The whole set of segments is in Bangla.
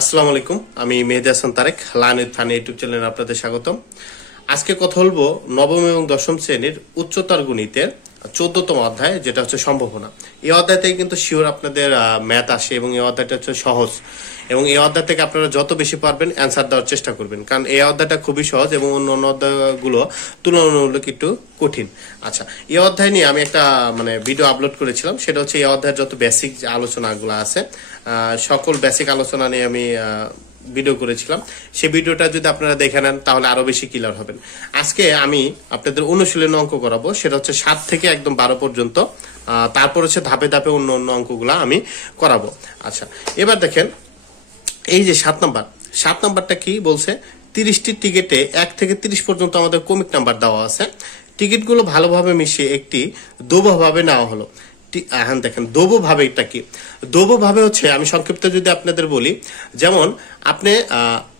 আসসালামু আলাইকুম, আমি Mehedi Hasan Tarek, learn with funny YouTube চ্যানেলে আপনাদের স্বাগতম। আজকে কথা বলবো নবম এবং দশম শ্রেণীর উচ্চতর গণিতের 14তম অধ্যায়, যেটা হচ্ছে সম্ভাবনা। এই অধ্যায়টাই কিন্তু শিওর আপনাদের ম্যাথ আসে এবং এই অধ্যায়টা হচ্ছে সহজ, এবং এই অধ্যায় থেকে আপনারা যত বেশি পারবেন অ্যান্সার দেওয়ার চেষ্টা করবেন, কারণ এই অধ্যায়টা খুবই সহজ এবং অন্য অন্য অধ্যায়গুলো তুলনামূলক একটু কঠিন। আচ্ছা, এই অধ্যায় নিয়ে আমি একটা ভিডিও আপলোড করেছিলাম, সেটা হচ্ছে এই অধ্যায়ের যত বেসিক আলোচনাগুলো আছে সকল বেসিক আলোচনা নিয়ে আমি ভিডিও করেছিলাম। সেই ভিডিওটা যদি আপনারা দেখে নেন তাহলে আরো বেশি ক্লিয়ার হবেন। আজকে আমি আপনাদের অনুশীলনী অঙ্ক করাবো, সেটা হচ্ছে 7 থেকে একদম 12 পর্যন্ত। তারপর হচ্ছে ধাপে ধাপে অন্য অন্য অঙ্কগুলা আমি করাবো। আচ্ছা, এবার দেখেন এই যে 7 নাম্বারটা কি বলছে, 30টি টিকিটে 1 থেকে 30 পর্যন্ত আমাদের কমিক নাম্বার দেওয়া আছে। টিকিটগুলো ভালোভাবে মিশিয়ে একটি দোভাবে নেওয়া হলো। হ্যাঁ, দেখেন দোবো ভাবে এটা কি? দোবো ভাবে হচ্ছে, আমি সংক্ষিপ্ত যদি আপনাদের বলি, যেমন আপনি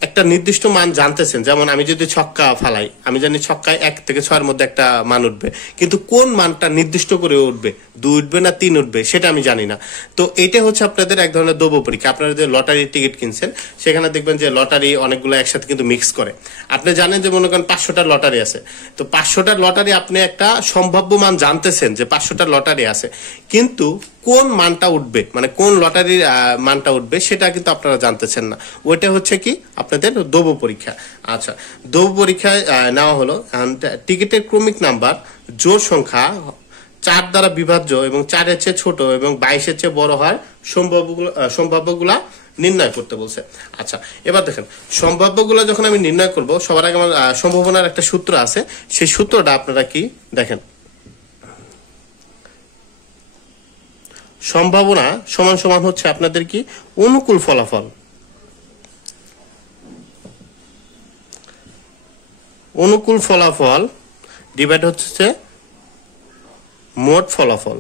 একটা নির্দিষ্ট মান জানতেছেন, যেমন আমি যদি ছক্কা ফালাই, আমি জানি ছক্কায় 1 থেকে 6-এর মধ্যে একটা মান উঠবে, কিন্তু কোন মানটা নির্দিষ্ট করে উঠবে, 2 উঠবে না 3 উঠবে, সেটা আমি জানি না। তো এইটা হচ্ছে আপনাদের এক ধরনের দোবো পরীক্ষা। আপনারা যে লটারির টিকিট কিনছেন, সেখানে দেখবেন যে লটারি অনেকগুলো একসাথে কিন্তু মিক্স করে। আপনি জানেন যে মনে করেন 500টা লটারি আছে, তো 500টা লটারি আপনি একটা সম্ভাব্য মান জানতেছেন যে 500টা লটারি আছে, কিন্তু কোন মানটা উঠবে, মানে কোন লটারির মানটা উঠবে, সেটা কিন্তু আপনারা জানতেছেন না। ওইটা হচ্ছে কি আপনাদের দোবো পরীক্ষা। আচ্ছা, দোবো পরীক্ষায় নেওয়া হলো টিকিটের ক্রমিক নাম্বার জোড় সংখ্যা 4 দ্বারা বিভাজ্য এবং 4-এর চেয়ে ছোট এবং 22-এর চেয়ে বড় হয় সম্ভাব্যগুলা নির্ণয় করতে বলছে। আচ্ছা, এবার দেখেন সম্ভাব্যগুলো যখন আমি নির্ণয় করব, সবার আগে আমার সম্ভাবনার একটা সূত্র আছে, সেই সূত্রটা আপনারা কি দেখেন, সম্ভাবনা সমান সমান হচ্ছে আপনাদের কি অনুকূল ফলাফল, অনুকূল ফলাফল ডিভাইড হচ্ছে মোট ফলাফল।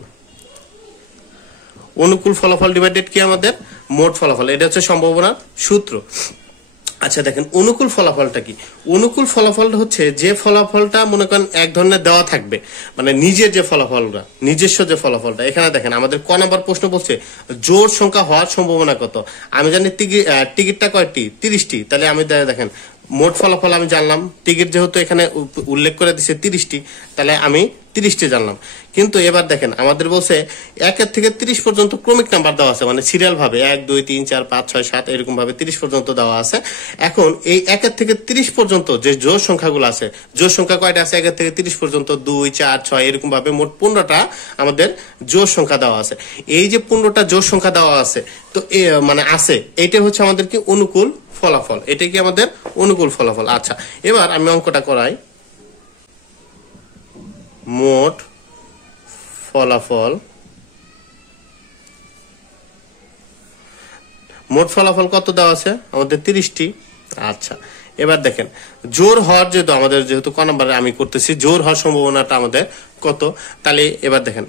অনুকূল ফলাফল ডিভাইডেড কি আমাদের মোট ফলাফল, এটা হচ্ছে সম্ভাবনার সূত্র। আচ্ছা, দেখেন অনুকূল ফলাফলটা কি? অনুকূল ফলাফলটা হচ্ছে যে ফলাফলটা মনে করেন এক ধরনের দেওয়া থাকবে, মানে নিজের যে ফলাফলটা, নিজস্ব যে ফলাফলটা। এখানে দেখেন আমাদের ক নম্বর প্রশ্ন বলছে জোড় সংখ্যা হওয়ার সম্ভাবনা কত। আমি জানি টিকিটটা কয়টি, 30টি, তাহলে আমি দেখেন মোট ফলাফল আমি জানলাম, টিকিট যেহেতু এখানে উল্লেখ করে দিচ্ছে 30টি, তাহলে আমি 30টি জানলাম। কিন্তু এবার দেখেন আমাদের বলছে 1 থেকে 30 পর্যন্ত ক্রমিক নাম্বার দেওয়া আছে, মানে সিরিয়াল ভাবে 1 2 3 4 5 6 7 এরকম ভাবে 30 পর্যন্ত দেওয়া আছে। এখন এই 1 থেকে 30 পর্যন্ত যে জোড় সংখ্যাগুলো আছে, জোড় সংখ্যা কয়টা আছে 1 থেকে 30 পর্যন্ত, 2 4 6 এরকম ভাবে মোট 15টা আমাদের জোড় সংখ্যা দেওয়া আছে। এই যে 15টা জোড় সংখ্যা দেওয়া আছে, তো আছে, এইটা হচ্ছে আমাদের কি অনুকূল ফলাফল, এটা কি আমাদের অনুকূল ফলাফল। আচ্ছা, এবার আমি অঙ্কটা করাই। মোট ফলাফল, মোট ফলাফল কত দেওয়া আছে আমাদের 30টি। আচ্ছা, এবার দেখেন জোর হওয়ার যেহেতু ক নম্বরে আমি করতেছি, জোর হওয়ার সম্ভাবনাটা আমাদের কত, তাহলে এবার দেখেন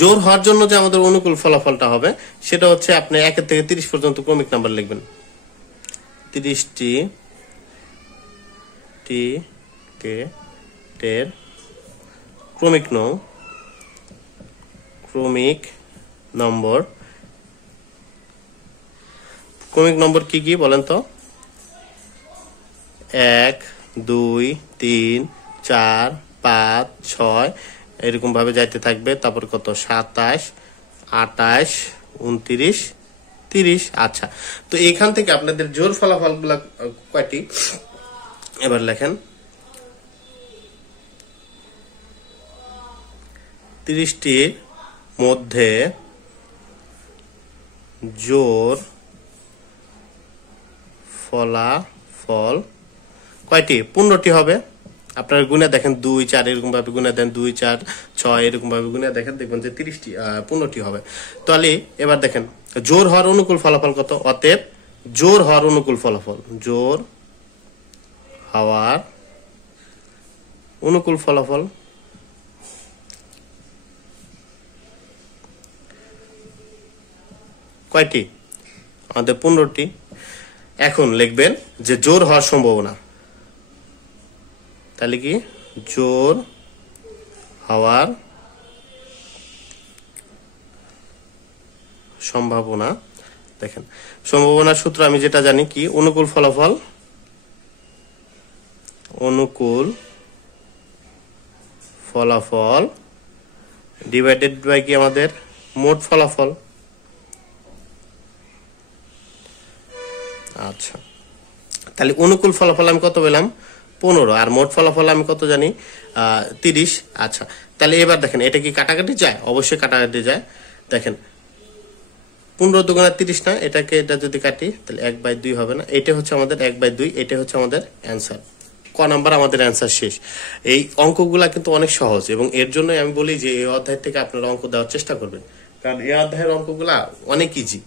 জোর হওয়ার জন্য যে আমাদের অনুকূল ফলাফলটা হবে, সেটা হচ্ছে আপনি 1 থেকে 30 পর্যন্ত ক্রমিক নাম্বার লিখবেন। 30টি টিকিটের ক্রমিক নম্বর, ক্রমিক নম্বর কি কি বলেন তো? 1 2 3 4 5 6 এরকম ভাবে যাইতে থাকবে। তারপর কত 27 28 29 30। আচ্ছা, তো এখান থেকে আপনাদের জোর ফলাফল গুলা কয়টি এবার লেখেন। 30টির মধ্যে জোর ফলাফল কয়টি? 15টি হবে। আপনারা গুণে দেখেন 2 4 এরকম ভাবে গুণে দেন, 2 4 6 এরকম ভাবে গুণে দেখেন, দেখবেন যে 15টি হবে। তাহলে এবার দেখেন জোর হওয়ার অনুকূল ফলাফল কত, অতএব জোর হওয়ার অনুকূল ফলাফল, জোর হওয়ার অনুকূল ফলাফল কয়টি আমাদের 15টি। এখন লিখবেন যে জোর হওয়ার সম্ভাবনা, তাহলে কি জোর হওয়ার সম্ভাবনা দেখেন সম্ভাবনার সূত্র আমি যেটা জানি কি, অনুকূল ফলাফল ডিভাইডেড বাই কি আমাদের মোট ফলাফল। আচ্ছা, তাহলে অনুকূল ফলাফল আমি কত পেলাম 15, আর মোট ফলাফল আমি কত জানি 30। আচ্ছা, তাহলে এবার দেখেন এটা কি কাটাকাটি যায়? অবশ্যই কাটাকাটি যায়। দেখেন 15 দুগুণা 30 না, এটা যদি কাটি তাহলে 1/2 হবে না, এটা হচ্ছে আমাদের 1/2, এটা হচ্ছে আমাদের অ্যান্সার। ক নাম্বার আমাদের অ্যান্সার শেষ। এই অঙ্কগুলা কিন্তু অনেক সহজ, এবং এর জন্য আমি বলি যে এই অধ্যায় থেকে আপনারা অঙ্ক দেওয়ার চেষ্টা করবেন, কারণ এই অধ্যায়ের অঙ্কগুলা অনেক ইজি।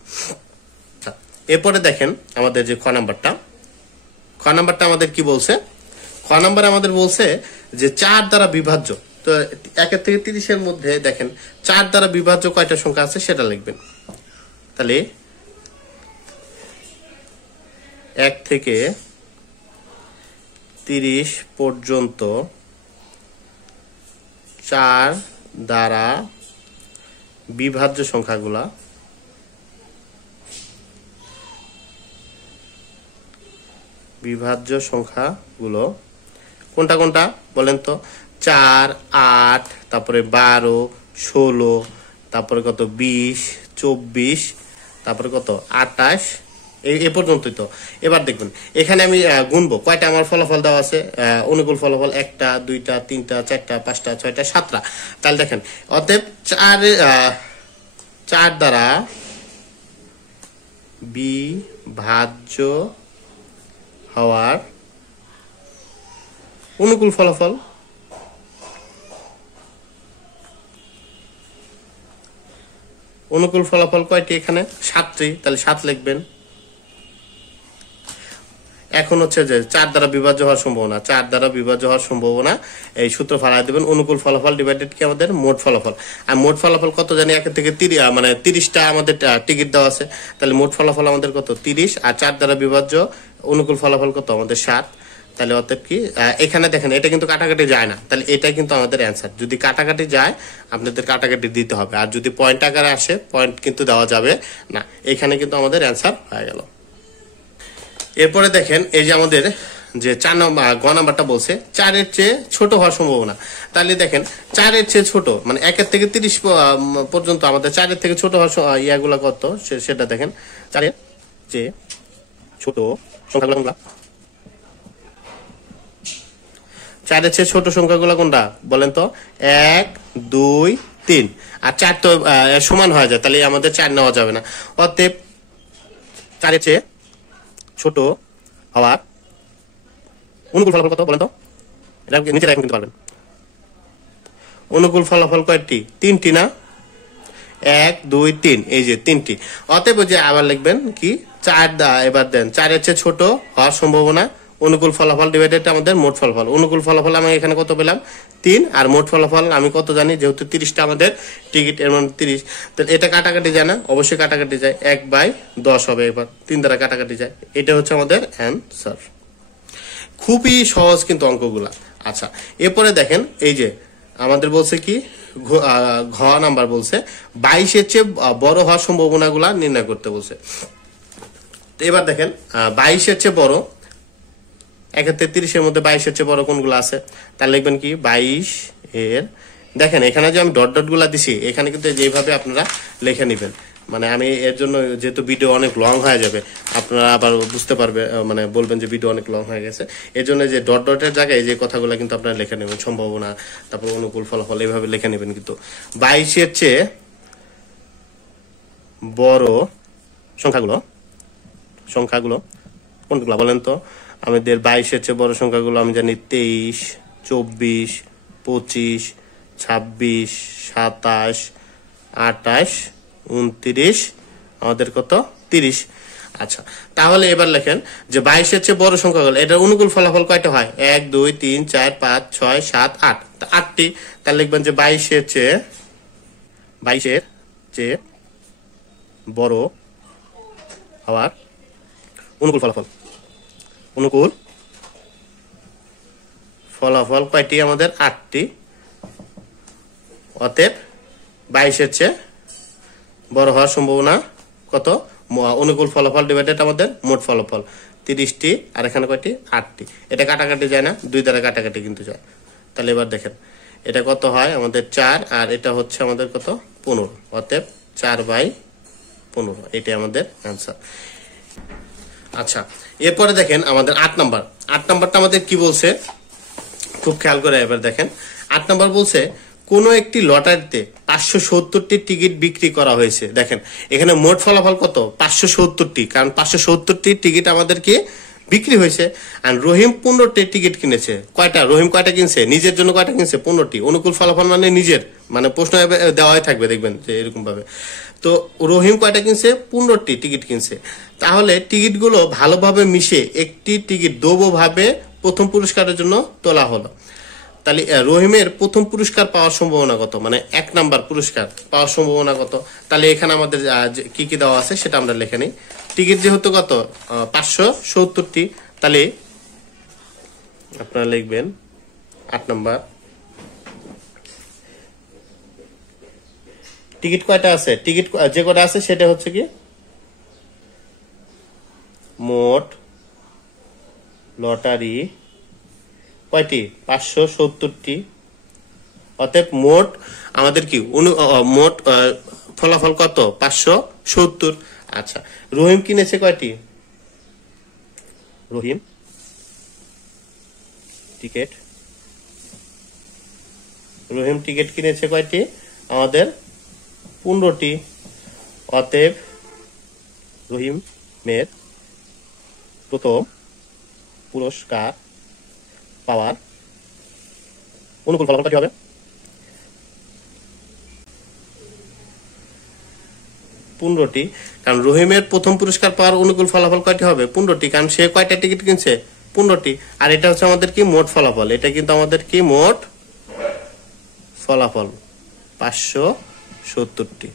এরপরে দেখেন আমাদের যে খ নাম্বারটা আমাদের কি বলছে? খ নাম্বার আমাদের বলছে যে 4 দ্বারা বিভাজ্য। তো 1 থেকে 30 মধ্যে দেখেন 4 দ্বারা বিভাজ্য কয়টা সংখ্যা আছে সেটা লিখবেন। তাহলে 1 থেকে 30 পর্যন্ত 4 দ্বারা বিভাজ্য সংখ্যাগুলো কোনটা কোনটা বলেন তো? 4, 8, তারপরে 12, 16, তারপরে কত 20, 24, তারপরে কত 28, এই পর্যন্তই তো। এবার দেখুন এখানে আমি গুনবো কয়টা আমার ফলাফল দেওয়া আছে। অনুকূল ফলাফল 1টা, 2টা, 3টা, 4টা, 5টা, 6টা, 7টা। তাহলে দেখেন অতএব 4 দ্বারা বিভাজ্য হওয়ার অনুকূল ফলাফল কয়টি? এখানে 7টি, তাহলে 7 লিখবেন। এখন হচ্ছে যে 4 দ্বারা বিভাজ্য হওয়ার সম্ভাবনা, এই সূত্র ফালাই দেবেন, অনুকূল ফলাফল ডিভাইডেড কি আমাদের মোট ফলাফল। আর মোট ফলাফল কত জানি 1 থেকে 30, মানে 30টা আমাদের টিকিট দেওয়া আছে, তাহলে মোট ফলাফল আমাদের কত 30, আর 4 দ্বারা বিভাজ্য অনুকূল ফলাফল কত আমাদের 7। তাহলে অতএব কি এখানে দেখেন এটা কিন্তু কাটাকাটি যায় না, তাহলে এটাই কিন্তু আমাদের অ্যান্সার। যদি কাটাকাটি যায় আপনাদের কাটাকাটি দিতে হবে, আর যদি পয়েন্ট আকারে আসে পয়েন্ট কিন্তু দেওয়া যাবে না। এখানে কিন্তু আমাদের অ্যান্সার হয়ে গেল। এরপরে দেখেন এই যে আমাদের যে 4 নম্বর গ নাম্বারটা বলছে 4-এর চেয়ে ছোট হওয়ার সম্ভাবনা। তাহলে দেখেন 4-এর চেয়ে ছোট মানে 1 থেকে 30 পর্যন্ত আমাদের 4-এর থেকে ছোট হওয়ার ইয়াগুলা কত সেটা দেখেন। 4-এর চেয়ে ছোট সংখ্যাগুলো কোনটা? 4-এর চেয়ে ছোট সংখ্যাগুলো কোনটা বলেন তো? 1, 2, 3, আর 4 তো সমান হয়ে যায়, তাহলে আমাদের 4 নেওয়া যাবে না। অতএব 4-এর চেয়ে ছোট হওয়ার অনুকূল ফলাফল কত বলেন তো? এটা নিচে রাখতে কিন্তু পারবেন। অনুকূল ফলাফল কয়টি? 3টি না? 1, 2, 3, এই যে 3টি। অতএব যে আবার লিখবেন কি 4 এবার দেন 4-এর চেয়ে ছোট হওয়ার সম্ভাবনা অনুকূল ফলাফল ডিভাইডেড আমাদের মোট ফলাফল। অনুকূল ফলাফল আমি এখানে কত পেলাম 3, আর মোট ফলাফল আমি কত জানি, যেহেতু 30টা আমাদের টিকিট, এর মানে 30। তাহলে এটা কাটাকাটি যায় না? অবশ্যই কাটাকাটি যায়, 1/10 হবে। এবার 3 দ্বারা কাটাকাটি যায়, এটা হচ্ছে আমাদের অ্যান্সার। খুবই সহজ কিন্তু অঙ্কগুলা। আচ্ছা, এরপরে দেখেন এই যে আমাদের বলছে কি ঘ নাম্বার বলছে 22-এর চেয়ে বড় হওয়ার সম্ভাবনাগুলা নির্ণয় করতে বলছে। এবার দেখেন 22-এর চেয়ে বড় 1 থেকে 30-এর মধ্যে 22-এর চেয়ে বড় কোনগুলো আছে? তাহলে লিখবেন কি 22 এর, দেখেন এখানে যে আমি ডট ডট গুলা দিছি এখানে কিন্তু যেভাবে আপনারা লিখে নেবেন, মানে আমি এর জন্য যেহেতু ভিডিও অনেক লং হয়ে যাবে আপনারা আবার বুঝতে পারবে, মানে বলবেন যে ভিডিও অনেক লং হয়ে গেছে, এর জন্য যে ডট ডটের জায়গায় যে কথাগুলো কিন্তু আপনারা লিখে নেবেন, সম্ভাবনা, তারপর অনুকূল ফলাফল, এইভাবে লিখে নেবেন। কিন্তু 22-এর চেয়ে বড় সংখ্যাগুলো কোনগুলো বলেন তো? আমাদের 22-এর চেয়ে বড় সংখ্যাগুলো আমি জানি 23, 24, 25, 26, 27, 28, 29, আমাদের কত 30। আচ্ছা, তাহলে এবার লেখেন যে 22-এর চেয়ে বড় সংখ্যাগুলো, এটার অনুকূল ফলাফল কয়টা হয়? 1, 2, 3, 4, 5, 6, 7, 8, 8টি। তাহলে লিখবেন যে 22-এর চেয়ে বড় হওয়ার অনুকূল ফলাফল কয়টি? আমাদের 8টি। অতএব 22-এর চেয়ে বড় হওয়ার সম্ভাবনা কত? অনুকূল ফলাফল ডিভাইডেড আমাদের মোট ফলাফল 30টি, আর এখানে কয়টি 8টি। এটা কাটাকাটি যায় না, 2 দ্বারা কাটাকাটি কিন্তু যায়। তাহলে এবার দেখেন এটা কত হয় আমাদের 4, আর এটা হচ্ছে আমাদের কত 15, অতএব 4/15 এটাই আমাদের অ্যান্সার। আচ্ছা, এরপরে দেখেন আমাদের 8 নাম্বারটা আমাদের কি বলছে, খুব খেয়াল করে এবার দেখেন। 8 নাম্বার বলছে কোন একটি লটারিতে 570টি টিকিট বিক্রি করা হয়েছে। দেখেন এখানে মোট ফলাফল কত 570টি, কারণ 570টি টিকিট আমাদেরকে বিক্রি হয়েছে। আর রহিম 15টি টিকিট কিনেছে। কয়টা রহিম কয়টা কিনছে, নিজের জন্য কয়টা কিনছে 15টি। অনুকূল ফলাফল মানে নিজের, মানে প্রশ্ন দেওয়াই থাকবে দেখবেন যে এরকম ভাবে। তো রহিম কয়টা কিনছে 15টি টিকিট কিনছে। তাহলে টিকিটগুলো ভালোভাবে মিশে একটি টিকিট দোভাবে প্রথম পুরস্কারের জন্য তোলা হলো। তাহলে রহিমের প্রথম পুরস্কার পাওয়ার সম্ভাবনা কত, মানে 1 নাম্বার পুরস্কার পাওয়ার সম্ভাবনা কত। তাহলে এখানে আমাদের কি কি দেওয়া আছে সেটা আমরা লিখে নিই। টিকিট যেহেতু কত 570টি, তাহলে আপনারা লিখবেন 8 নাম্বার টিকিট কয়টা আছে, টিকিট যে কয়টা আছে সেটা হচ্ছে কি মোট লটারি কয়টি 570টি, অতএব মোট আমাদের কি মোট ফলাফল কত 570। আচ্ছা, রহিম কিনেছে কয়টি, রহিম টিকিট কিনেছে কয়টি আমাদের 15টি, অতএব রহিমের প্রথম পুরস্কার পাওয়ার অনুকূল ফলাফল কত হবে 15টি। কারণ রহিমের প্রথম পুরস্কার পাওয়ার অনুকূল ফলাফল কয়টি হবে 15টি, কারণ সে কয়টা টিকিট কিনছে 15টি। আর এটা হচ্ছে আমাদের কি মোট ফলাফল, এটা কিন্তু আমাদের কি মোট ফলাফল 570টি।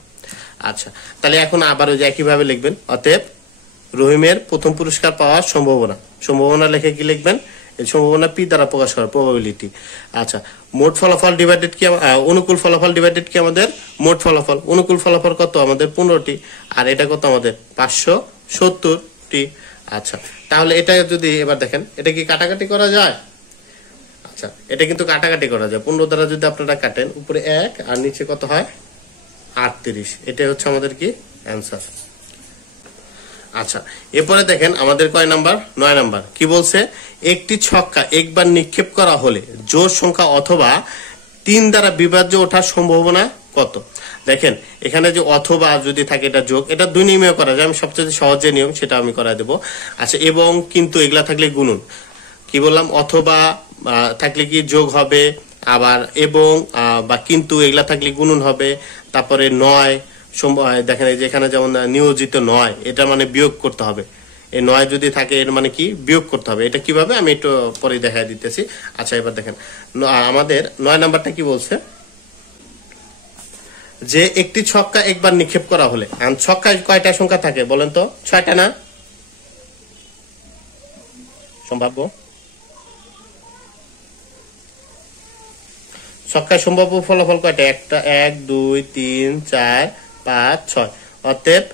আচ্ছা, তাহলে এখন আবার ওই যে একইভাবে লিখবেন, অতএব রহিমের প্রথম পুরস্কার পাওয়ার সম্ভাবনা লিখে কি লিখবেন, এই সম্ভাবনা পি দ্বারা প্রকাশ করা প্রবাবিলিটি। আচ্ছা, মোট ফলাফল ডিভাইডেড কি অনুকূল ফলাফল ডিভাইডেড কি আমাদের মোট ফলাফল। অনুকূল ফলাফল কত আমাদের 15টি, আর এটা কত আমাদের 570টি। আচ্ছা, তাহলে এটা যদি এবার দেখেন এটা কি কাটাকাটি করা যায়। আচ্ছা, এটা কিন্তু কাটাকাটি করা যায়। 15 দ্বারা যদি আপনারা কাটেন উপরে 1 আর নিচে কত হয় 38, এটাই হচ্ছে আমাদের কি অ্যান্সার। আচ্ছা, এরপরে দেখেন আমাদের কয় নাম্বার 9 নাম্বার কি বলছে, একটি ছক্কা একবার নিক্ষেপ করা হলে জোড় সংখ্যা অথবা 3 দ্বারা বিভাজ্য ওঠার সম্ভাবনা কত। দেখেন এখানে যে অথবা যদি থাকে এটা যোগ, এটা 2 নিয়মে করা যায়, আমি সবচেয়ে সহজ যে নিয়ম সেটা আমি করা দেব। আচ্ছা, এবং কিন্তু এগুলা থাকলে গুণন, কি বললাম অথবা থাকলে কি যোগ হবে, আবার এবং বা কিন্তু এগুলা থাকলে গুণন হবে। তারপরে 9 দেখেন এই যে এখানে যেমন নিয়োজিত 9, এটা মানে বিয়োগ করতে হবে। এই 9 যদি থাকে এর মানে কি বিয়োগ করতে হবে। এটা কিভাবে আমি একটু পরে দেখাই দিতেছি। আচ্ছা, এবার দেখেন আমাদের 9 নাম্বারটা কি বলছে, যে একটি ছক্কা একবার নিক্ষেপ করা হলে, ছক্কায় কয়টা সংখ্যা থাকে বলেন তো, 6টা না সম্ভাব্য, ছক্কায় সম্ভাব্য ফলাফল কয়টা, একটা 1 2 3 4 5 6, অতএব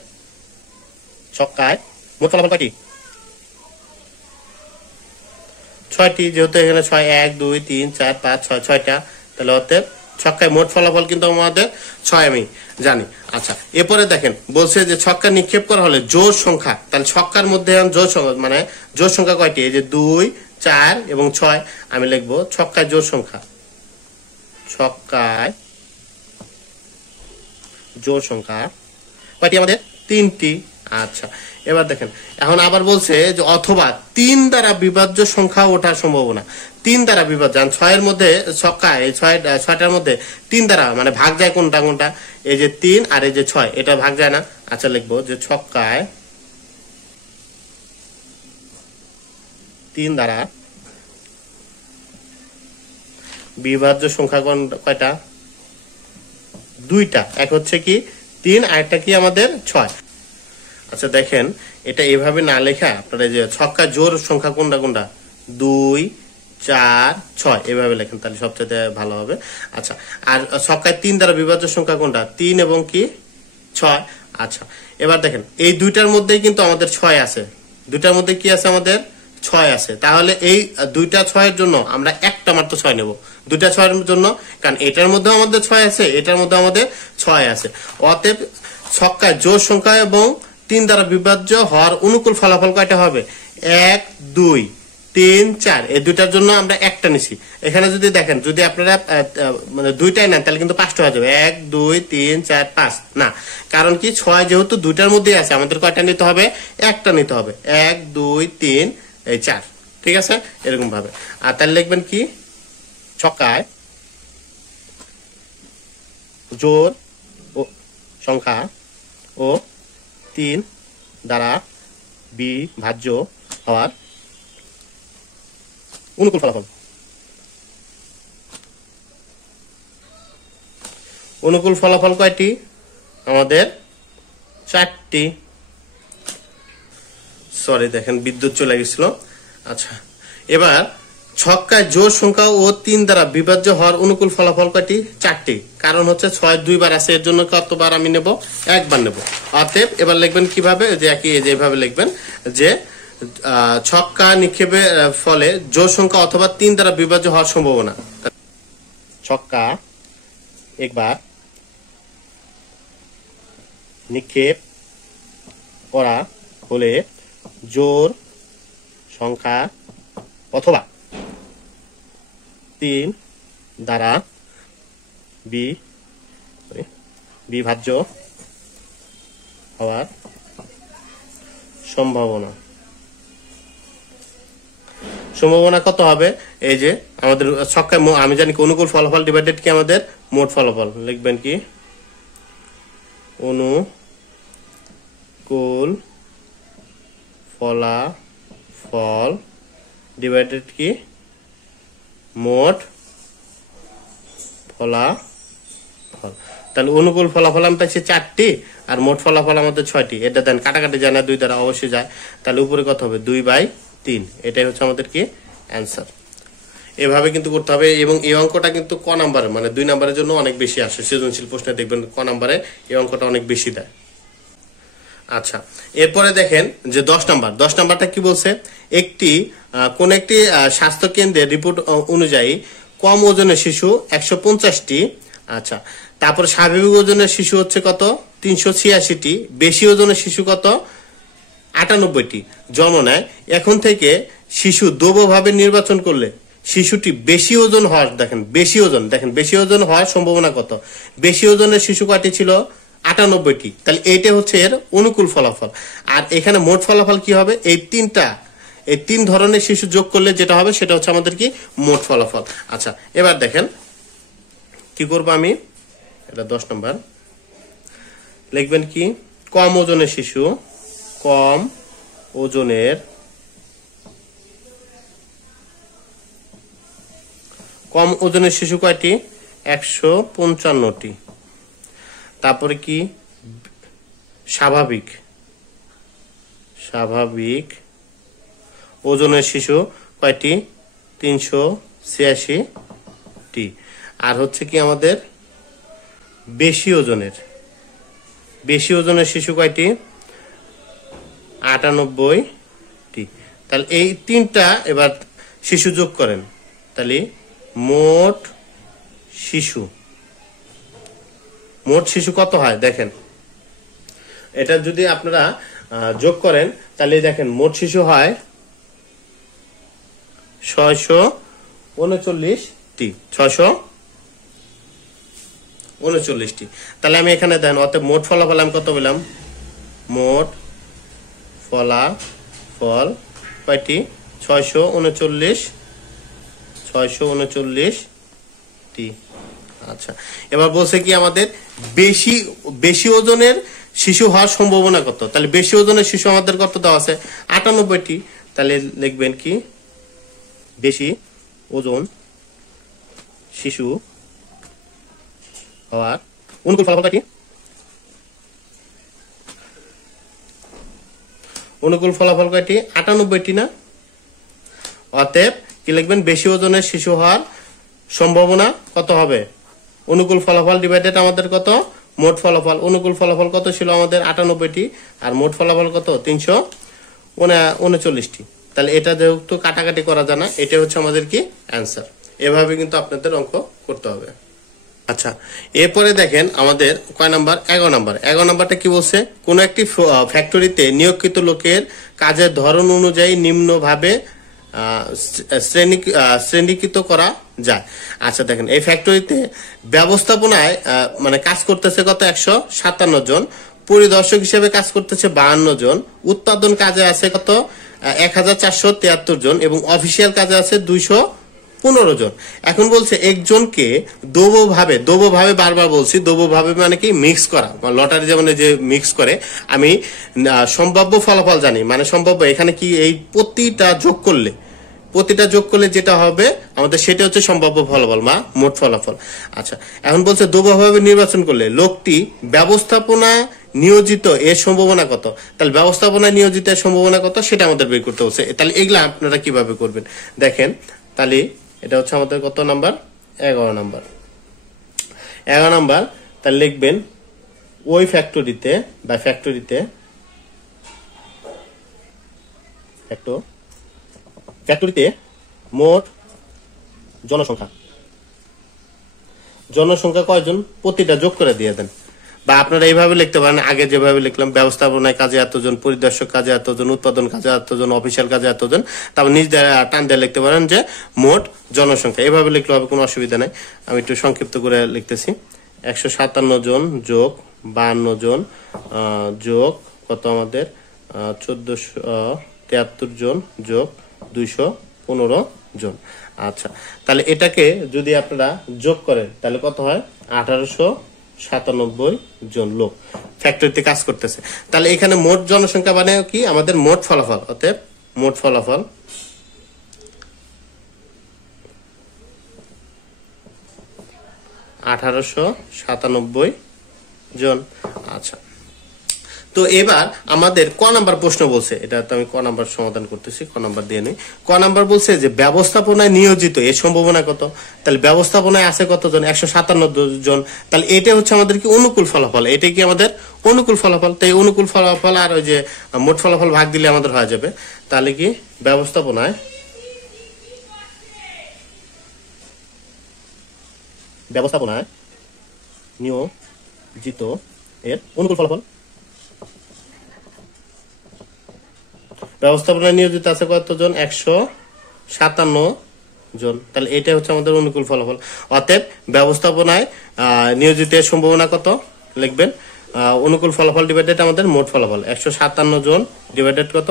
ছক্কায় মোট ফলাফল কয়টি 6টি, যেহেতু এখানে 6 1 2 3 4 5 6 6টা, তাহলে অতএব ছক্কায় মোট ফলাফল কিন্তু আমাদের 6 আমি জানি। আচ্ছা, এরপরে দেখেন বলছে যে ছক্কা নিক্ষেপ করা হলে জোড় সংখ্যা, তাহলে ছক্কার মধ্যে জোড় সংখ্যা মানে জোড় সংখ্যা কয়টি, এই যে 2 4 এবং 6, আমি লিখবো ছক্কায় জোড় সংখ্যা, ছক্কায় জোড় সংখ্যা কয়টি আমাদের 3টি। আচ্ছা, এবার দেখেন এখন আবার বলছে যে অথবা 3 দ্বারা বিভাজ্য সংখ্যা ওঠার সম্ভাবনা। 3 দ্বারা বিভাজ্য, 6 এর মধ্যে ছক্কা, এই 6টার মধ্যে 3 দ্বারা মানে ভাগ যায় কোনটা কোনটা, এই যে 3 আর এই যে 6, এটা ভাগ যায় না। আচ্ছা, লিখবো যে ছক্কায় 3 দ্বারা বিভাজ্য সংখ্যা কয়টা, 2টা, এক হচ্ছে কি 3 আর একটা কি আমাদের 6। আচ্ছা, দেখেন এটা এভাবে না লেখা আপনারা যে ছক্কা জোড় সংখ্যা কোনটা কোনটা 2 4 6 এভাবে লেখেন, তাহলে সবচেয়ে ভালো হবে। আচ্ছা, আর ছক্কায় 3 দ্বারা বিভাজ্য সংখ্যা কোনটা, 3 এবং কি 6। আচ্ছা, এবার দেখেন এই দুইটার মধ্যেই কিন্তু আমাদের 6 আছে, দুইটার মধ্যে কি আছে আমাদের 6 আছে। তাহলে এই দুইটা 6-এর জন্য আমরা একটা মাত্র 6 নেব, দুইটা 6-এর জন্য, কারণ এটার মধ্যে আমাদের 6 আছে, এটার মধ্যে আমাদের 6 আছে। অতএব ছক্কায় জোড় সংখ্যা এবং 3 দ্বারা বিভাজ্য হওয়ার অনুকূল ফলাফল কয়টা হবে? 1 2 3 4, এই দুইটার জন্য আমরা একটা নিছি। এখানে যদি দেখেন, যদি আপনারা মানে দুইটাই নেন তাহলে কিন্তু 5টা হয়ে যাবে, 1 2 3 4 5 না, কারণ কি 6 যেহেতু দুইটার মধ্যে আছে, আমাদের কয়টা নিতে হবে? একটা নিতে হবে, 1 2 3 এই 4, ঠিক আছে, এরকম ভাবে। আর তাহলে লিখবেন কি, ছক্কায় জোড় ও সংখ্যা ও 3 দ্বারা বিভাজ্য হওয়ার অনুকূল ফলাফল। অনুকূল ফলাফল কয়টি? আমাদের 4টি। সরি, দেখেন বিদ্যুৎ চলে গেছিল। আচ্ছা, এবার ছক্কায় জোড় সংখ্যা ও 3 দ্বারা বিভাজ্য হওয়ার অনুকূল ফলাফল কয়টি? 4টি। কারণ হচ্ছে 6 দুইবার আছে, এর জন্য কতবার আমি নেব? একবার নেব। অতএব এবার লিখবেন কিভাবে, যে একই যেভাবে লিখবেন যে ছক্কা নিক্ষেপের ফলে জোড় সংখ্যা অথবা 3 দ্বারা বিভাজ্য হওয়ার সম্ভাবনা। ছক্কা একবার নিক্ষেপ করা হলে জোড় সংখ্যা অথবা 3 দ্বারা বিভাজ্য হওয়ার সম্ভাবনা কত হবে? এই যে আমাদের ছক্কায় আমি জানি কি অনুকূল ফলাফল ডিভাইডেড কি আমাদের মোট ফলাফল। লিখবেন কি, অনুকূল ফলাফল ডিভাইডেড কি মোট ফলাফল। তাহলে অনুকূল ফলাফল আমি পাইছি 4টি, আর মোট ফলাফল আমাদের 6টি। এটা দেন কাটাকাটি যায় না, 2 দ্বারা অবশ্যই যায়, তাহলে উপরে কত হবে? 2/3। এটাই হচ্ছে আমাদের কি অ্যান্সার। এভাবে কিন্তু করতে হবে। এবং এই অঙ্কটা কিন্তু ক নাম্বারে, মানে 2 নাম্বারের জন্য অনেক বেশি আসে। সৃজনশীল প্রশ্নে দেখবেন ক নাম্বারে এই অঙ্কটা অনেক বেশি দেয়। আচ্ছা, এরপরে দেখেন যে 10 নাম্বারটা কি বলছে? কোন একটি স্বাস্থ্য কেন্দ্রের রিপোর্ট অনুযায়ী কম ওজনের শিশু 150টি, আচ্ছা, তারপর স্বাভাবিক ওজনের শিশু হচ্ছে কত? 386টি, বেশি ওজনের শিশু কত? 98টি জন্ম নেয়। এখন থেকে শিশু দোভাবে নির্বাচন করলে শিশুটি বেশি ওজন হওয়ার, বেশি ওজন হওয়ার সম্ভাবনা কত? বেশি ওজনের শিশু কয়টি ছিল? 98টি। তাহলে এইটা হচ্ছে এর অনুকূল ফলাফল। আর এখানে মোট ফলাফল কি হবে? এই 3 ধরনের শিশু যোগ করলে যেটা হবে সেটা হচ্ছে আমাদের কি মোট ফলাফল। আচ্ছা, এবার দেখেন কি করব আমি, এটা 10 নাম্বার। লিখবেন কি, কম ওজনের শিশু, কম ওজনের শিশু কয়টি? 155টি। তারপরে কি স্বাভাবিক ওজনের শিশু কয়টি? 386টি। আর হচ্ছে কি আমাদের বেশি ওজনের শিশু কয়টি? 98টি। তাহলে এই 3টা এবার শিশু যোগ করেন, তাহলে মোট শিশু কত হয়? দেখেন, এটা যদি আপনারা যোগ করেন তাহলে দেখেন মোট শিশু হয় 639টি। তাহলে আমি এখানে দেন, অতএব মোট ফলাফল আমি কত পেলাম? মোট ফলাফল কয়টি? 639টি। আচ্ছা, এবার বলছে কি আমাদের বেশি ওজনের শিশু হওয়ার সম্ভাবনা কত? তাহলে বেশি ওজনের শিশু আমাদের কত দেওয়া আছে? 98টি। তাহলে লিখবেন কি, বেশি ওজন শিশু হওয়ার অনুকূল ফলাফল কি? অনুকূল ফলাফল কয়টি? 98টি না? অতএব কি লিখবেন? বেশি ওজনের শিশু হওয়ার সম্ভাবনা কত হবে? অনুকূল ফলাফল ডিভাইডেড আমাদের কত? মোট ফলাফল অনুকূল ফলাফল কত ছিল আমাদের 98টি, আর মোট ফলাফল কত 339টি। তাহলে এটা যেহেতু কাটাকাটি করা যায় না, এটা হচ্ছে আমাদের কি অ্যান্সার। এভাবে কিন্তু আপনাদের অঙ্ক করতে হবে। আচ্ছা, এরপরে দেখেন আমাদের কয় নাম্বার, 11 নাম্বারটা কি বলছে, কোন একটি ফ্যাক্টরিতে নিয়োগকৃত লোকের কাজের ধরন অনুযায়ী নিম্নভাবে শ্রেণীকৃত করা যায়। আচ্ছা দেখেন, এই ফ্যাক্টরিতে ব্যবস্থাপনায় মানে কাজ করতেছে কত 157 জন, পরিদর্শক হিসেবে কাজ করতেছে 52 জন, উৎপাদন কাজে আছে কত 1473 জন, এবং অফিসিয়াল কাজে আছে 215 জন। এখন বলছে একজনকে দোবভাবে বারবার বলছি, দোবভাবে মানে কি মিক্স করা, লটারি যেমন যে মিক্স করে, আমি সম্ভাব্য ফলাফল জানি, মানে সম্ভাব্য এখানে কি এই প্রতিটা যোগ করলে যেটা হবে আমাদের সেটা হচ্ছে সম্ভাব্য ফলাফল বা মোট ফলাফল। আচ্ছা, এখন বলছে দোবভাবে নির্বাচন করলে লোকটি ব্যবস্থাপনা নিয়োজিত এর সম্ভাবনা কত। তাহলে ব্যবস্থাপনা নিয়োজিত এর সম্ভাবনা কত সেটা আমাদের বের করতে হচ্ছে। তাহলে এগুলা আপনারা কিভাবে করবেন দেখেন। তাহলে এটা হচ্ছে আমাদের কত নাম্বার, 11 নাম্বার। তাহলে লিখবেন ওই ফ্যাক্টরিতে মোট জনসংখ্যা কয়জন, প্রতিটা যোগ করে দিয়ে দেন। বা আপনারা এইভাবে লিখতে পারেন, আগে যেভাবে লিখলাম, ব্যবস্থাপনায় কাজে এতজন, পরিদর্শক কাজে এতজন, উৎপাদন কাজে এতজন, অফিসিয়াল কাজে এতজন, তারপর নিজ টান দিয়ে লিখতে পারেন যে মোট জনসংখ্যা। এভাবে লিখলে হবে, কোনো অসুবিধা নাই। আমি একটু সংক্ষিপ্ত করে লিখতেছি, 157 জন যোগ 52 জন যোগ কত আমাদের 1473 জন যোগ 215 জন। আচ্ছা, তাহলে এটাকে যদি আপনারা যোগ করেন তাহলে কত হয়, 1897 জন লোক ফ্যাক্টরিতে কাজ করতেছে। তাহলে এখানে মোট জনসংখ্যা মানে কি আমাদের মোট ফলাফল, অতএব মোট ফলাফল 1897 জন। আচ্ছা, তো এবার আমাদের ক নাম্বার প্রশ্ন বলছে, এটা তো আমি ক নাম্বার সমাধান করতেছি, ক নাম্বার দিয়ে নেই। ক নাম্বার বলছে যে ব্যবস্থাপনায় নিয়োজিত এর সম্ভাবনা কত। তাহলে ব্যবস্থাপনায় আছে কতজন, 157 জন। তাহলে এটা হচ্ছে আমাদের কি অনুকূল ফলাফল, এটা কি আমাদের অনুকূল ফলাফল। তাই অনুকূল ফলাফল আর ওই যে মোট ফলাফল ভাগ দিলে আমাদের হয়ে যাবে। তাহলে কি ব্যবস্থাপনায় নিয়োজিত এর অনুকূল ফলাফল, ব্যবস্থাপনায় নিয়োজিত আছে কতজন, 157 জন। তাহলে এটা হচ্ছে আমাদের অনুকূল ফলাফল। অতএব ব্যবস্থাপনায় নিয়োজিত এর সম্ভাবনা কত লিখবেন, অনুকূল ফলাফল ডিভাইডেড আমাদের মোট ফলাফল, 157 জন ডিভাইডেড কত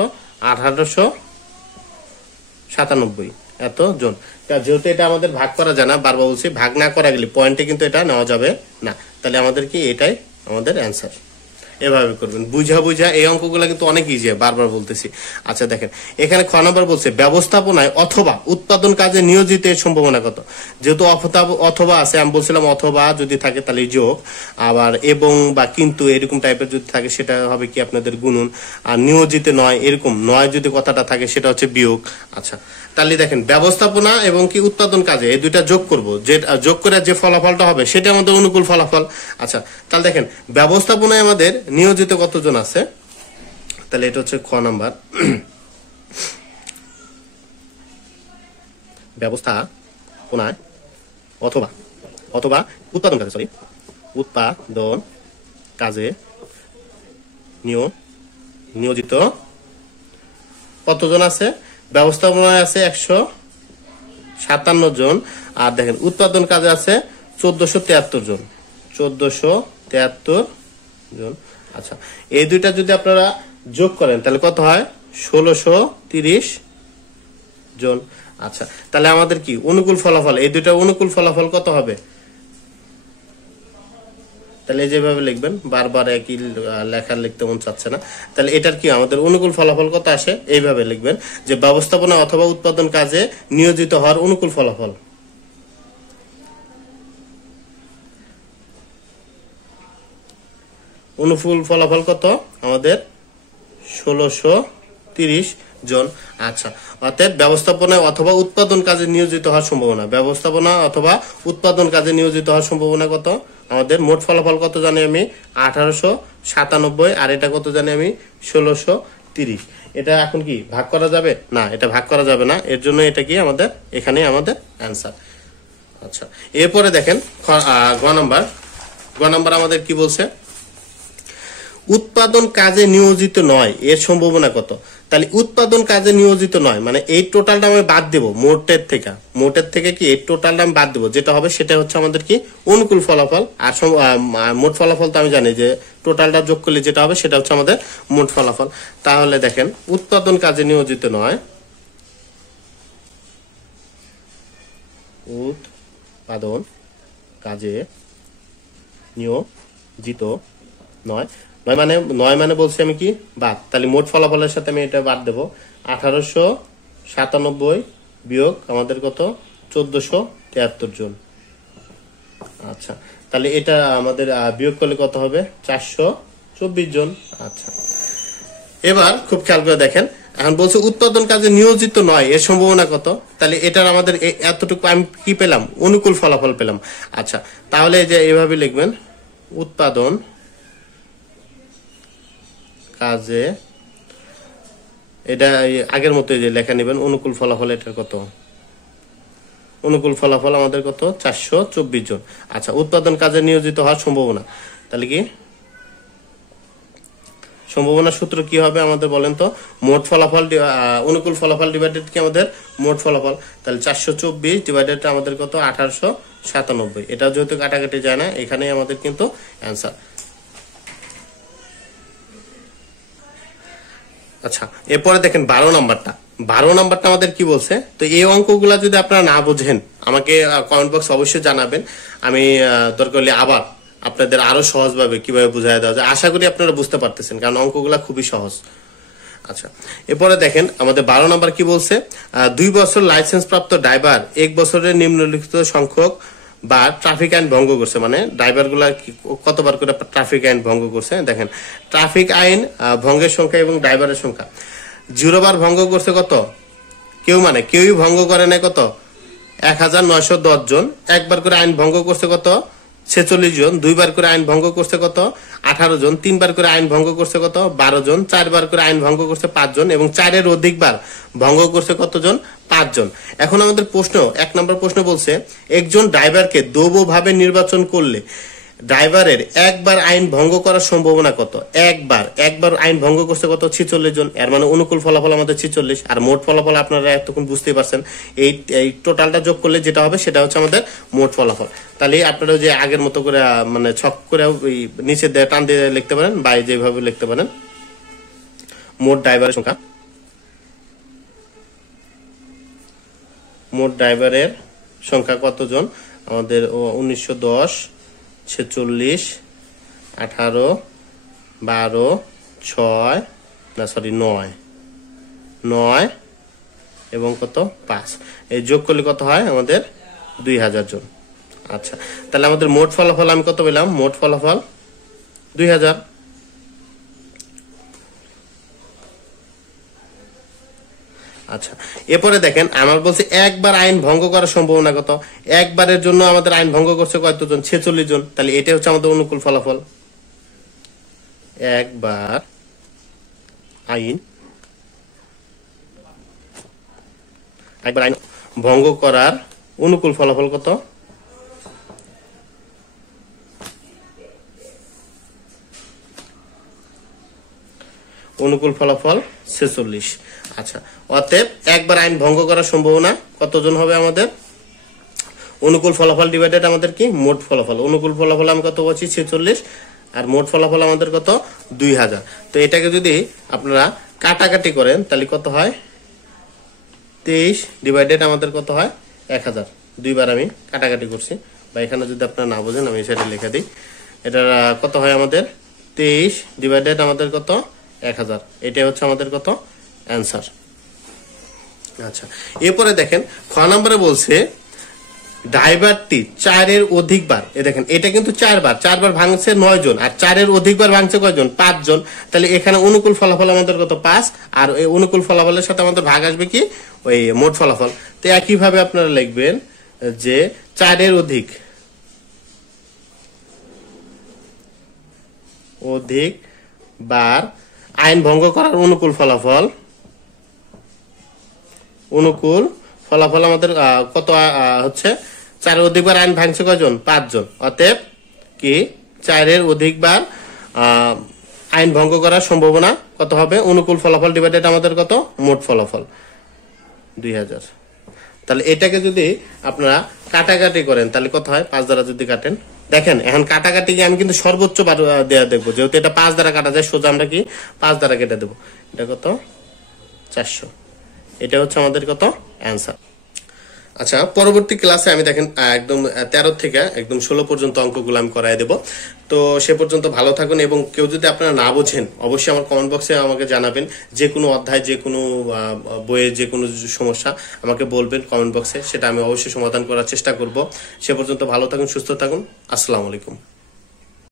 1897 এত জন। যেহেতু এটা আমাদের ভাগ করা যায় না, বারবার বলছি, ভাগ না করা গেলে পয়েন্টে কিন্তু এটা নেওয়া যাবে না। তাহলে আমাদের কি এটাই আমাদের অ্যান্সার। এভাবে করবেন, বুঝা এই অঙ্কগুলো কিন্তু অনেক ইজি, বারবার বলতেছি। আচ্ছা দেখেন, এখানে খ নাম্বার বলছে ব্যবস্থাপনায় অথবা উৎপাদন কাজে নিয়োজিত এর সম্ভাবনা কত। যেহেতু অথবা আছে, আমি বলছিলাম অথবা যদি থাকে তাহলে যোগ, আবার এবং বা কিন্তু এরকম টাইপের যদি থাকে সেটা হবে কি আপনাদের গুণন, আর নিয়োজিত নয়, এরকম নয় যদি কথাটা থাকে সেটা হচ্ছে বিয়োগ। আচ্ছা, তাহলে দেখেন ব্যবস্থাপনা এবং কি উৎপাদন কাজে এই দুইটা যোগ করব, যে যোগ করে যে ফলাফলটা হবে সেটা আমাদের অনুকূল ফলাফল। আচ্ছা, তাহলে দেখেন ব্যবস্থাপনায় আমাদের নিয়োজিত কতজন আছে, তাহলে এটা হচ্ছে খ নাম্বার। ব্যবস্থাপনায় অথবা উৎপাদন কাজে নিয়োজিত কতজন আছে, ব্যবস্থাপনায় আছে 157 জন, আর দেখেন উৎপাদন কাজে আছে 1473 জন। আচ্ছা, এই দুইটা যদি আপনারা যোগ করেন তাহলে কত হয়, 1630 জন। আচ্ছা, তাহলে আমাদের কি অনুকূল ফলাফল, এই দুইটা অনুকূল ফলাফল কত হবে। তাহলে যেভাবে লিখবেন, বারবার একই লেখা লিখতে মন চাচ্ছে না। তাহলে এটার কি আমাদের অনুকূল ফলাফল কত আসে, এইভাবে লিখবেন যে ব্যবস্থাপনা অথবা উৎপাদন কাজে নিয়োজিত হওয়ার অনুকূল ফলাফল। অনুকূল ফলাফল কত আমাদের 1630 জন। আচ্ছা, অতএব ব্যবস্থাপনায় অথবা উৎপাদন কাজে নিয়োজিত হওয়ার সম্ভাবনা, ব্যবস্থাপনা অথবা উৎপাদন কাজে নিয়োজিত হওয়ার সম্ভাবনা কত আমাদের মোট ফলাফল কত জানি আমি 1897, আর এটা কত জানি আমি 1630। এটা এখন কি ভাগ করা যাবে না? এটা ভাগ করা যাবে না, এর জন্য এটা কি আমাদের এখানে আমাদের অ্যান্সার। আচ্ছা, এরপরে দেখেন গ নাম্বার আমাদের কি বলছে, উৎপাদন কাজে নিয়োজিত নয় এর সম্ভাবনা কত? তাহলে উৎপাদন কাজে নিয়োজিত নয় মানে এই টোটালটা আমি বাদ দেব মোটের থেকে কি এই টোটালটা আমি বাদ দেব, যেটা হবে সেটা হচ্ছে আমাদের কি অনুকূল ফলাফল। আর মোট ফলাফল তো আমি জানি যে টোটালটা যোগ করলে যেটা হবে সেটা হচ্ছে আমাদের মোট ফলাফল। তাহলে দেখেন উৎপাদন কাজে নিয়োজিত নয়, উৎপাদন কাজে নিয়োজিত নয়, নয় মানে বলছি আমি কি বাদ, তাহলে মোট ফলাফলের সাথে আমি এটা বাদ দেব। 1897 বিয়োগ আমাদের কত 1473 জন। আচ্ছা, তাহলে এটা আমাদের বিয়োগ করলে কত হবে 424 জন। আচ্ছা, এবার খুব খেয়াল করে দেখেন, এখন বলছে উৎপাদন কাজে নিয়োজিত নয় এর সম্ভাবনা কত? তাহলে এটার আমাদের এতটুকু আমি কি পেলাম, অনুকূল ফলাফল পেলাম। আচ্ছা, তাহলে যে এভাবে লিখবেন, উৎপাদন কাজে, এটা আগের মতো যে লেখা নেবেন, অনুকূল ফলাফল এটার কত, অনুকূল ফলাফল আমাদের কত 424 জন। আচ্ছা, উৎপাদন কাজে নিয়োজিত হওয়ার সম্ভাবনা, তাহলে কি সম্ভাবনা সূত্র কি হবে আমাদের বলেন তো, মোট ফলাফল অনুকূল ফলাফল ডিভাইডেড কি আমাদের মোট ফলাফল, তাহলে 424 ডিভাইডেড আমাদের কত 1897। এটা যেহেতু কাটাকাটি যায় না, এখানেই আমাদের কিন্তু অ্যান্সার। আচ্ছা, এরপরে দেখেন 12 নাম্বারটা আমাদের কি বলছে। তো এই অঙ্কগুলা যদি আপনারা না বোঝেন আমাকে কমেন্ট বক্স অবশ্যই জানাবেন, আমি দরকার হলে আবার আপনাদের আরো সহজভাবে কিভাবে বুঝাই দেওয়া যায়। আশা করি আপনারা বুঝতে পারতেছেন, কারণ অঙ্কগুলা খুবই সহজ। আচ্ছা, এরপরে দেখেন আমাদের 12 নাম্বার কি বলছে, 2 বছর লাইসেন্স প্রাপ্ত ড্রাইভার 1 বছরের নিম্নলিখিত সংখ্যক বা ট্রাফিক আইন ভঙ্গ করছে, মানে ড্রাইভার গুলা কতবার করে ট্রাফিক আইন ভঙ্গ করছে। দেখেন ট্রাফিক আইন ভঙ্গের সংখ্যা এবং ড্রাইভারের সংখ্যা, 0 বার ভঙ্গ করছে কত, কেউই ভঙ্গ করে নাই কত 1910 জন, একবার করে আইন ভঙ্গ করছে কত 46 জন, 2 বার করে আইন ভঙ্গ করছে কত 18 জন, 3 বার করে আইন ভঙ্গ করছে কত 12 জন, 4 বার করে আইন ভঙ্গ করছে 5 জন, এবং 4-এর অধিক বার ভঙ্গ করছে কতজন 5 জন। এখন আমাদের প্রশ্ন, 1 নম্বর প্রশ্ন বলছে, একজন ড্রাইভারকে দৈবভাবে নির্বাচন করলে ড্রাইভারের একবার আইন ভঙ্গ করার সম্ভাবনা কত? একবার আইন ভঙ্গ করছে কত 46 জন, এর মানে অনুকূল ফলাফল আমাদের 46। আর মোট ফলাফল আপনারা এতক্ষণ বুঝতেই পারছেন, এই টোটালটা যোগ করলে যেটা হবে সেটা হচ্ছে আমাদের মোট ফলাফল। তাহলে আপনারা যে আগের মতো করে মানে ছক করে নিচে টান দিয়ে লিখতে পারেন বা যেভাবে লিখতে পারেন, মোট ড্রাইভারের সংখ্যা কতজন আমাদের 1910, 46, 18, 12, 9 এবং কত 5, এই যোগ করলে কত হয় আমাদের 2000 জন। আচ্ছা, তাহলে আমাদের মোট ফলাফল আমি কত পেলাম, মোট ফলাফল 2000। আচ্ছা, এরপরে দেখেন আমার বলছে একবার আইন ভঙ্গ করার সম্ভাবনা কত, একবারের জন্য আমাদের আইন ভঙ্গ করছে কতজন 46 জন, তাহলে এটা হচ্ছে আমাদের অনুকূল ফলাফল। একবার আইন ভঙ্গ করার অনুকূল ফলাফল কত, অনুকূল ফলাফল 46। আচ্ছা, অতএব একবার আইন ভঙ্গ করার সম্ভাবনা কতজন হবে আমাদের, অনুকূল ফলাফল ডিভাইডেড আমাদের কি মোট ফলাফল। অনুকূল ফলাফল আমি কত বলছি 46, আর মোট ফলাফল আমাদের কত 2000। তো এটাকে যদি আপনারা কাটাকাটি করেন তাহলে কত হয় 23 ডিভাইডেড আমাদের কত হয় 1000। 2 বার আমি কাটাকাটি করছি, বা এখানে যদি আপনারা না বোঝেন আমি সেটা লিখে দিই। এটা কত হয় আমাদের 23 ডিভাইডেড আমাদের কত 1000, এটাই হচ্ছে আমাদের কত অ্যান্সার। আচ্ছা, এরপরে দেখেন খ নম্বরে বলছে ড্রাইভারটি 4-এর অধিক বার, দেখেন এটা কিন্তু 4 বার ভাঙছে 9 জন, আর 4-এর অধিক বার ভাঙছে কয়জন 5 জন। তাহলে এখানে অনুকূল ফলাফল আমাদের কত 5, আর এই অনুকূল ফলাফলের সাথে আমাদের ভাগ আসবে কি ওই মোট ফলাফল। তো একইভাবে আপনারা লিখবেন যে 4-এর অধিক অধিক বার আইন ভঙ্গ করার অনুকূল ফলাফল আমাদের কত হচ্ছে 4 অধিকবার আইন ভাঙছে কয়জন 5 জন অতএব কি 4 অধিকবার আইন ভঙ্গ করার সম্ভাবনা কত হবে অনুকূল ফলাফল ডিভাইডেড আমাদের কত মোট ফলাফল 2000 তাহলে এটাকে যদি আপনারা কাটাকাটি করেন তাহলে কত হয় 5 দ্বারা যদি কাটেন দেখেন এখন কাটাকাটি আমি কিন্তু সর্বোচ্চ দেয়া দেখবো যেহেতু এটা 5 দ্বারা কাটা যায় সোজা আমরা কি 5 দ্বারা কেটে দেবো এটা কত 400 এটা হচ্ছে আমাদের কত অ্যান্সার আচ্ছা পরবর্তী ক্লাসে আমি দেখেন একদম 13 থেকে একদম 16 পর্যন্ত অঙ্কগুলো আমি করাই দেব তো সে পর্যন্ত ভালো থাকুন এবং কেউ যদি আপনারা না বোঝেন অবশ্যই আমার কমেন্ট বক্সে আমাকে জানাবেন যে কোনো অধ্যায় যে কোনো বইয়ের যে কোনো সমস্যা আমাকে বলবেন কমেন্ট বক্সে সেটা আমি অবশ্যই সমাধান করার চেষ্টা করব সে পর্যন্ত ভালো থাকুন সুস্থ থাকুন আসসালামু আলাইকুম